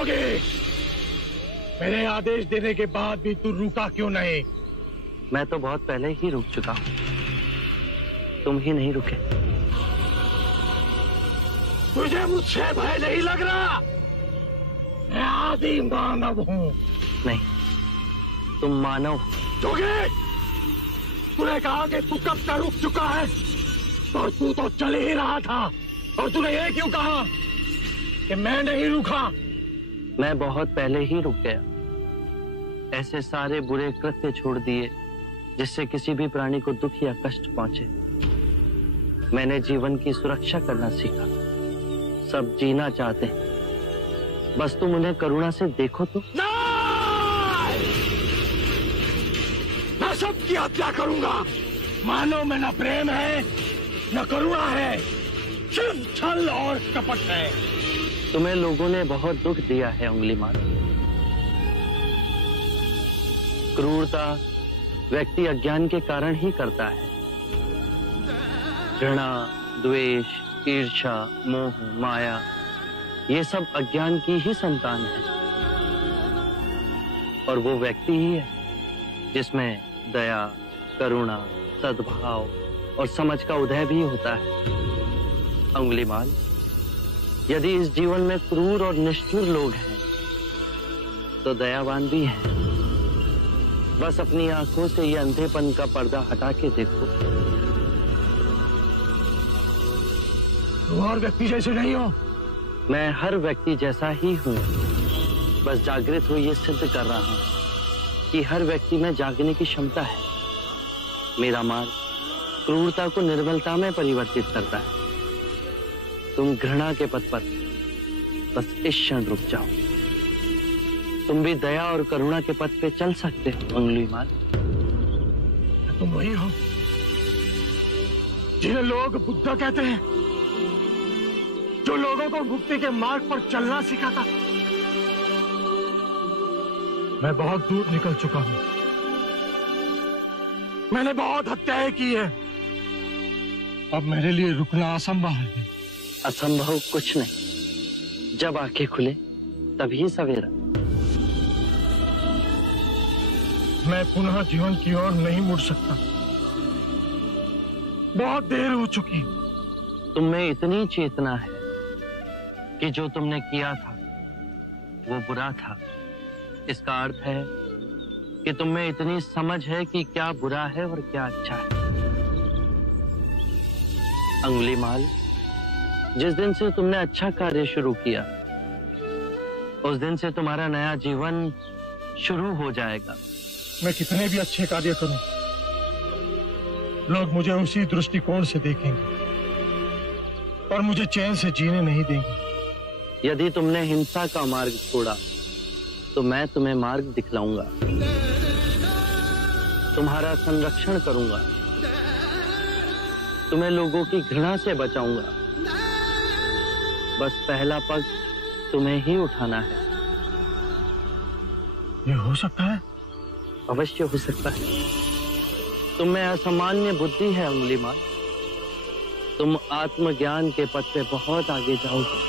जोगी, मेरे आदेश देने के बाद भी तू रुका क्यों नहीं? मैं तो बहुत पहले ही रुक चुका हूँ, तुम ही नहीं रुके। तुझे मुझसे भय नहीं लग रहा? मैं आदि मानव हूँ। नहीं, तुम मानव। जोगी, तूने कहा कि तू कब का रुक चुका है, और तू तो चल ही रहा था, और तूने ये क्यों कहा कि मैं नहीं रुका? मैं बहुत पहले ही रुक गया। ऐसे सारे बुरे कृत्य छोड़ दिए जिससे किसी भी प्राणी को दुख या कष्ट पहुंचे। मैंने जीवन की सुरक्षा करना सीखा। सब जीना चाहते हैं, बस तुम उन्हें करुणा से देखो तो। मैं सबकी हत्या करूंगा। मानो में न प्रेम है न करुणा है, सिर्फ छल और कपट है। तुम्हें लोगों ने बहुत दुख दिया है अंगुलीमाल। क्रूरता व्यक्ति अज्ञान के कारण ही करता है। घृणा, द्वेष, ईर्ष्या, मोह, माया, ये सब अज्ञान की ही संतान है। और वो व्यक्ति ही है जिसमें दया, करुणा, सद्भाव और समझ का उदय भी होता है। अंगुलीमाल, यदि इस जीवन में क्रूर और निष्ठुर लोग हैं तो दयावान भी हैं। बस अपनी आंखों से ये अंधेपन का पर्दा हटा के देखो। तुम और व्यक्ति जैसे नहीं हो। मैं हर व्यक्ति जैसा ही हूँ, बस जागृत हो ये सिद्ध कर रहा हूँ कि हर व्यक्ति में जागने की क्षमता है। मेरा मार्ग क्रूरता को निर्मलता में परिवर्तित करता है। तुम घृणा के पथ पर बस इस क्षण रुक जाओ। तुम भी दया और करुणा के पथ पे चल सकते हो अंगुलीमाल। तुम वही हो जिन्हें लोग बुद्धा कहते हैं, जो लोगों को मुक्ति के मार्ग पर चलना सिखाता। मैं बहुत दूर निकल चुका हूं। मैंने बहुत हत्याएं की है। अब मेरे लिए रुकना असंभव है। असंभव कुछ नहीं। जब आंखें खुले तभी सवेरा। मैं पुनः जीवन की ओर नहीं मुड़ सकता। बहुत देर हो चुकी। तुम में इतनी चेतना है कि जो तुमने किया था वो बुरा था। इसका अर्थ है कि तुम में इतनी समझ है कि क्या बुरा है और क्या अच्छा है। अंगुलीमाल, जिस दिन से तुमने अच्छा कार्य शुरू किया उस दिन से तुम्हारा नया जीवन शुरू हो जाएगा। मैं कितने भी अच्छे कार्य करूं, लोग मुझे उसी दृष्टिकोण से देखेंगे और मुझे चैन से जीने नहीं देंगे। यदि तुमने हिंसा का मार्ग छोड़ा तो मैं तुम्हें मार्ग दिखलाऊंगा। तुम्हारा संरक्षण करूंगा। तुम्हें लोगों की घृणा से बचाऊंगा। बस पहला पग तुम्हें ही उठाना है। ये हो सकता है? अवश्य हो सकता है। तुम में असामान्य बुद्धि है अंगुलीमाल। तुम आत्मज्ञान के पथ पे बहुत आगे जाओगे।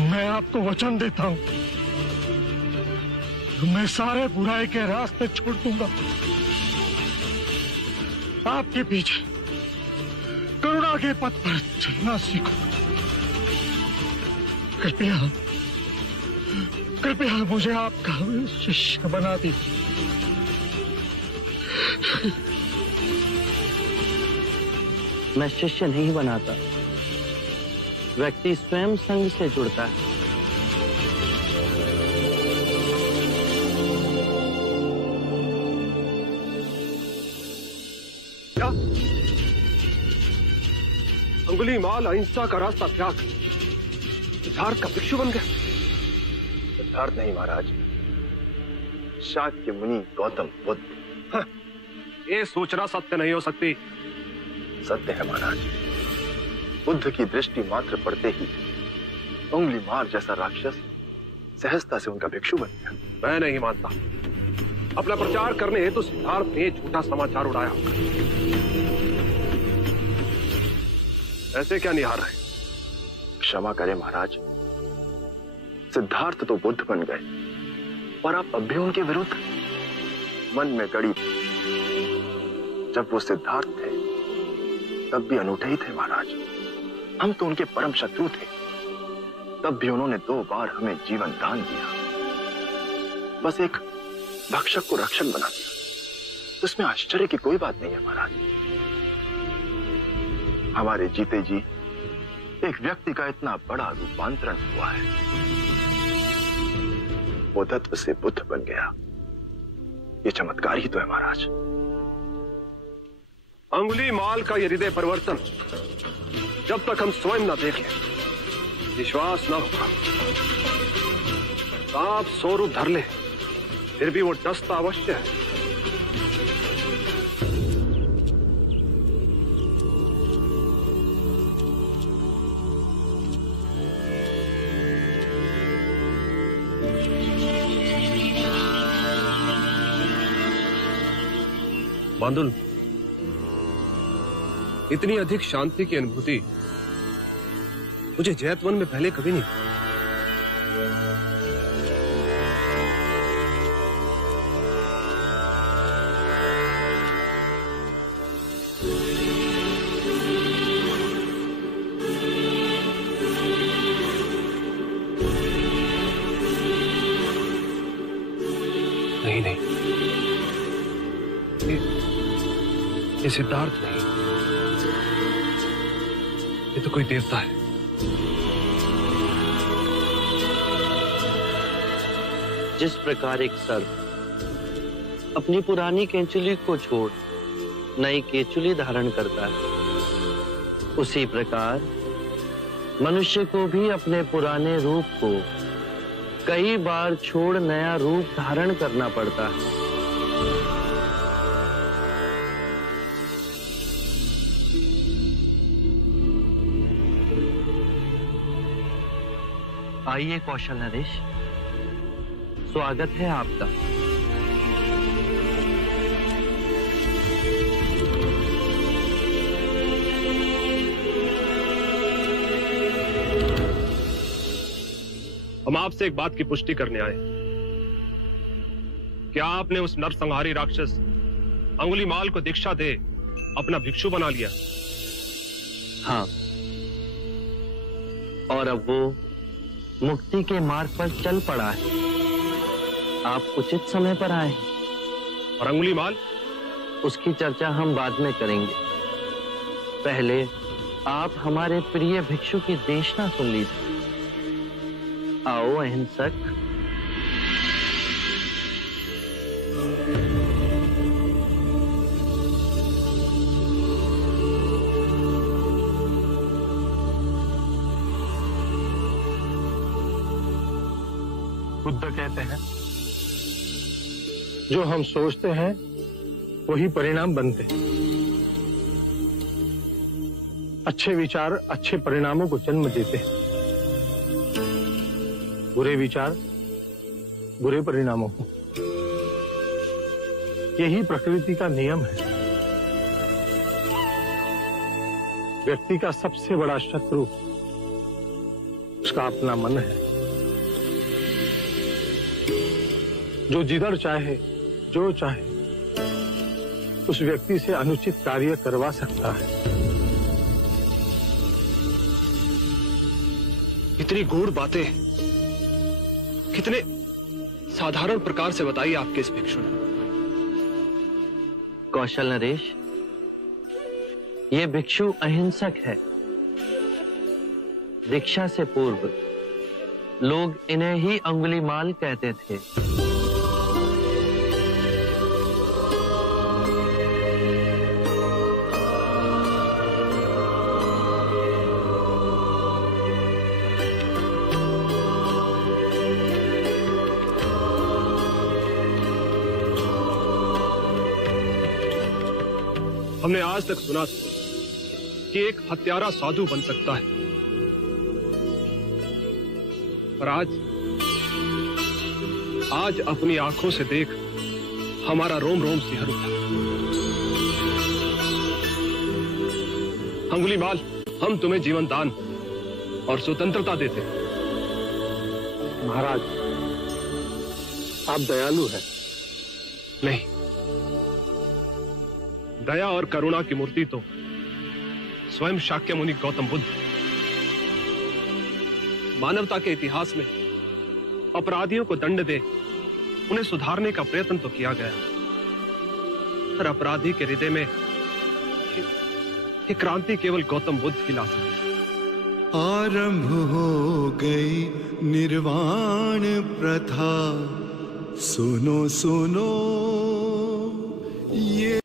मैं आपको वचन देता हूं, मैं सारे बुराई के रास्ते छोड़ दूंगा। आपके पीछे करुणा के पथ पर चलना सीखो। कृपया कृपया मुझे आपका शिष्य बना दीजिए। मैं शिष्य नहीं बनाता, व्यक्ति स्वयं संग से जुड़ता है। क्या अंगुलीमाल अहिंसा का रास्ता त्याग सिद्धार्थ का भिक्षु बन गया? सिद्धार्थ नहीं महाराज, शाक्य मुनि गौतम बुद्ध। हाँ, ये सूचना सत्य नहीं हो सकती। सत्य है महाराज। बुद्ध की दृष्टि मात्र पड़ते ही उंगली मार जैसा राक्षस सहजता से उनका भिक्षु बन गया। मैं नहीं मानता। अपना प्रचार करने हेतु सिद्धार्थ ने झूठा समाचार उड़ाया। ऐसे क्या निहार है? क्षमा करें महाराज, सिद्धार्थ तो बुद्ध बन गए और आप अब भी उनके विरुद्ध। मन में गड़ी जब वो सिद्धार्थ थे तब भी अनूठे ही थे महाराज। हम तो उनके परम शत्रु थे, तब भी उन्होंने 2 बार हमें जीवन दान दिया। बस एक भक्षक को रक्षक बना दिया, तो इसमें आश्चर्य की कोई बात नहीं है महाराज। हमारे जीते जी एक व्यक्ति का इतना बड़ा रूपांतरण हुआ है, वो तत्व से बुद्ध बन गया। ये चमत्कार ही तो है महाराज। अंगुलीमाल का ये हृदय परिवर्तन जब तक हम स्वयं न देखें विश्वास न होगा। सांप 100 रूप धर ले फिर भी वो डसता अवश्य है। बांदुल, इतनी अधिक शांति की अनुभूति मुझे जैतवन में पहले कभी नहीं। नहीं नहीं, ये सिद्धार्थ नहीं, ये तो कोई देवता है। जिस प्रकार एक सर्प अपनी पुरानी केंचुली को छोड़ नई केंचुली धारण करता है, उसी प्रकार मनुष्य को भी अपने पुराने रूप को कई बार छोड़ नया रूप धारण करना पड़ता है। आइए कौशल नरेश, स्वागत है आपका। हम आपसे एक बात की पुष्टि करने आए। क्या आपने उस नरसंहारी राक्षस अंगुलीमाल को दीक्षा दे अपना भिक्षु बना लिया? हाँ, और अब वो मुक्ति के मार्ग पर चल पड़ा है। आप उचित समय पर आए हैं। और अंगुलीमाल? उसकी चर्चा हम बाद में करेंगे। पहले आप हमारे प्रिय भिक्षु की देशना सुन लीजिए। आओ अहिंसक। बुद्ध कहते हैं, जो हम सोचते हैं वही परिणाम बनते हैं। अच्छे विचार अच्छे परिणामों को जन्म देते हैं, बुरे विचार बुरे परिणामों को। यही प्रकृति का नियम है। व्यक्ति का सबसे बड़ा शत्रु उसका अपना मन है, जो जिधर चाहे जो चाहे उस व्यक्ति से अनुचित कार्य करवा सकता है। इतनी गूढ़ बातें कितने साधारण प्रकार से बताई आपके इस भिक्षु ने। कौशल नरेश, ये भिक्षु अहिंसक है। दीक्षा से पूर्व लोग इन्हें ही अंगुलीमाल कहते थे। हमने आज तक सुना था कि एक हत्यारा साधु बन सकता है, पर आज अपनी आंखों से देख हमारा रोम रोम सिहर उठा। अंगुलीमाल, हम तुम्हें जीवन दान और स्वतंत्रता देते। महाराज, आप दयालु हैं। नहीं, दया और करुणा की मूर्ति तो स्वयं शाक्य मुनि गौतम बुद्ध। मानवता के इतिहास में अपराधियों को दंड दे उन्हें सुधारने का प्रयत्न तो किया गया, पर अपराधी के हृदय में ये क्रांति केवल गौतम बुद्ध ही ला सकते। आरंभ हो गई निर्वाण प्रथा, सुनो सुनो ये